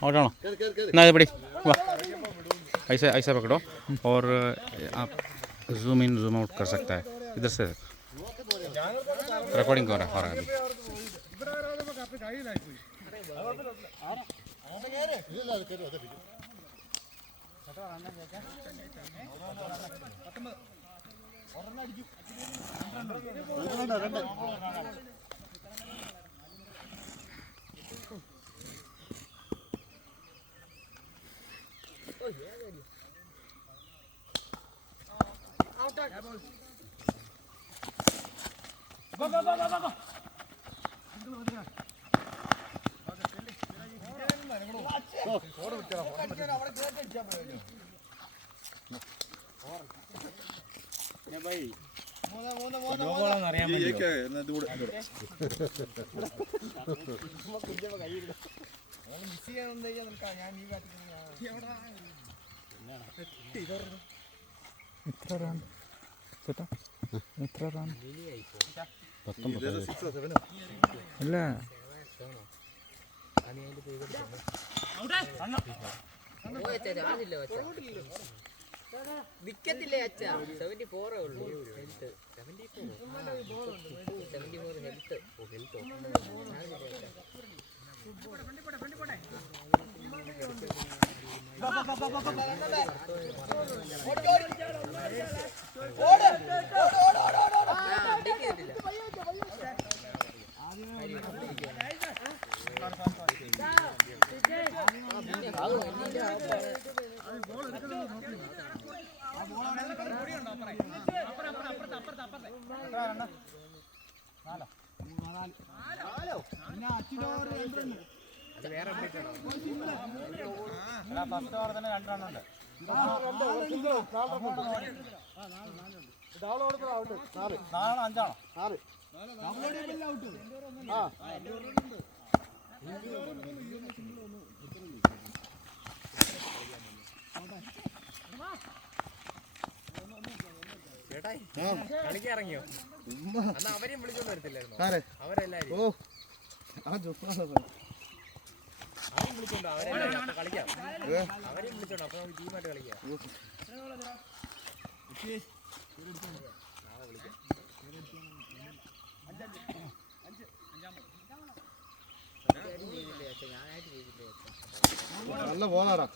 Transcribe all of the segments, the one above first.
out आना ना बड़ी वाह ऐसा ऐसा पकड़ो और आप जूम इन जूम आउट कर सकता है इधर से रिकॉर्डिंग कर रहा है വിക്കറ്റില്ലേ അച്ഛ 74 ഉള്ളൂ ഹെൽത്ത് 74 ഹെൽത്ത് കളിക്കിറങ്ങിയോ അന്ന് അവരെയും വിളിച്ചോണ്ട് വരത്തില്ലായിരുന്നു അവരെല്ലാരും അവരും വിളിച്ചോണ്ടോ അവരെല്ലാം കളിക്കാം അവരെയും വിളിച്ചോണ്ടോ അപ്പൊ ടീമായിട്ട് കളിക്കാം ഞാനായിട്ട് ചെയ്തില്ലേ നല്ല പോകാറാ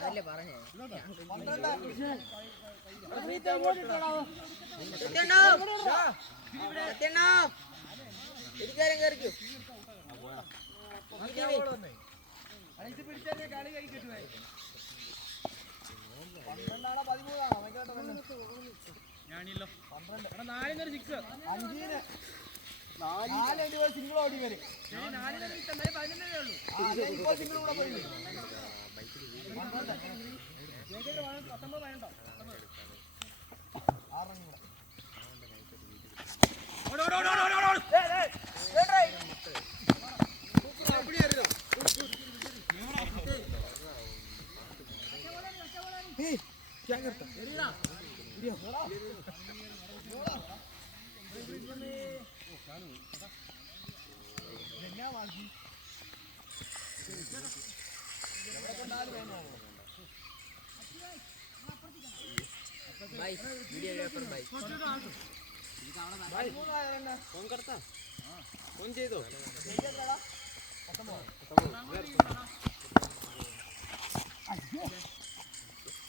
ഞാനല്ലേ പറഞ്ഞേ ഇരിക്കാരും കയറിക്കും സിംഗിൾ ഓടി വരും സിംഗിൾ കൂടെ പോയി क्या करता भाई वीडियोग्राफर भाई फोन करता फोन ചെയ്തോ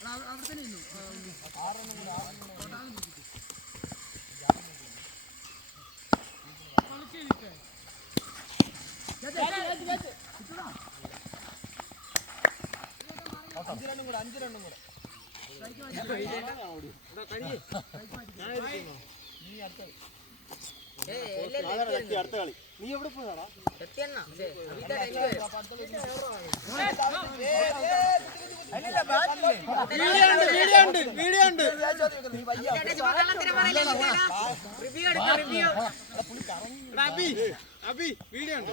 അവിടെ തന്നെ ഇരുന്നു കളിച്ചിരിക്കേ അടുത്ത കളി നീ എവിടെ പോയതാടാ വീഡിയോ ഉണ്ട് അബി വീഡിയോ ഉണ്ട്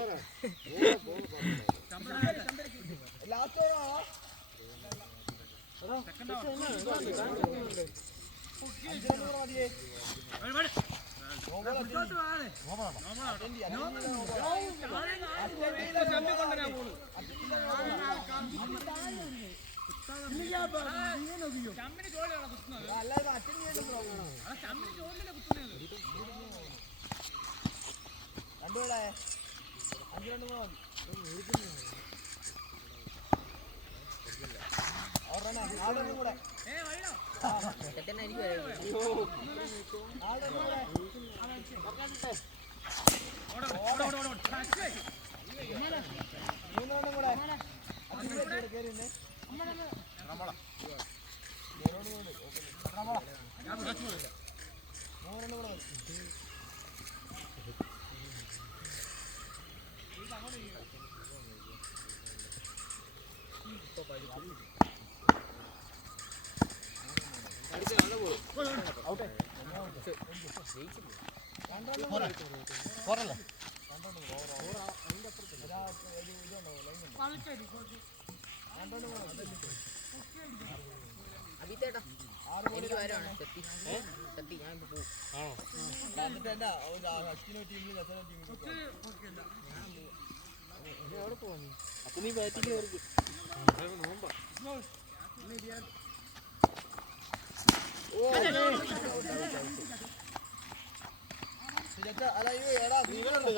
അപ്പൊ നീ ബാറ്റിംഗ്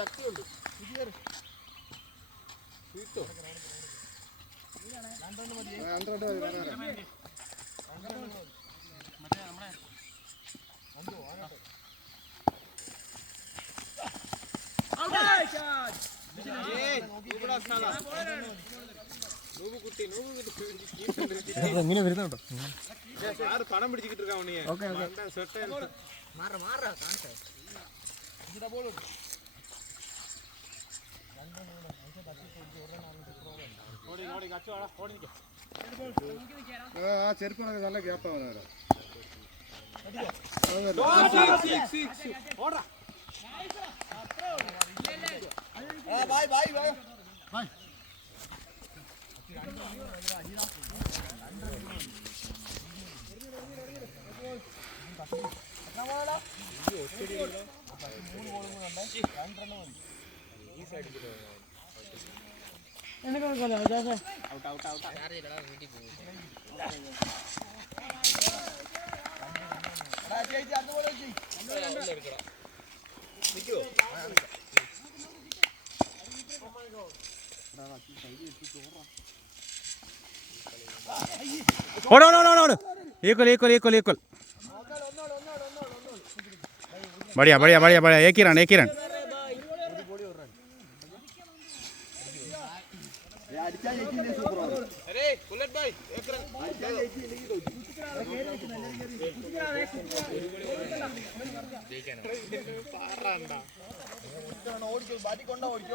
ശക്തിയുണ്ട് എങ്ങനെ വരുന്നുണ്ടോ പണം പിടിച്ചിട്ട് ആ ചെരുപ്പാണ് നല്ല ഗ്യാപ്പാണ് इक्वल बढ़िया बढ़िया बढ़िया बढ़िया एक ही रन ഓടിക്കോ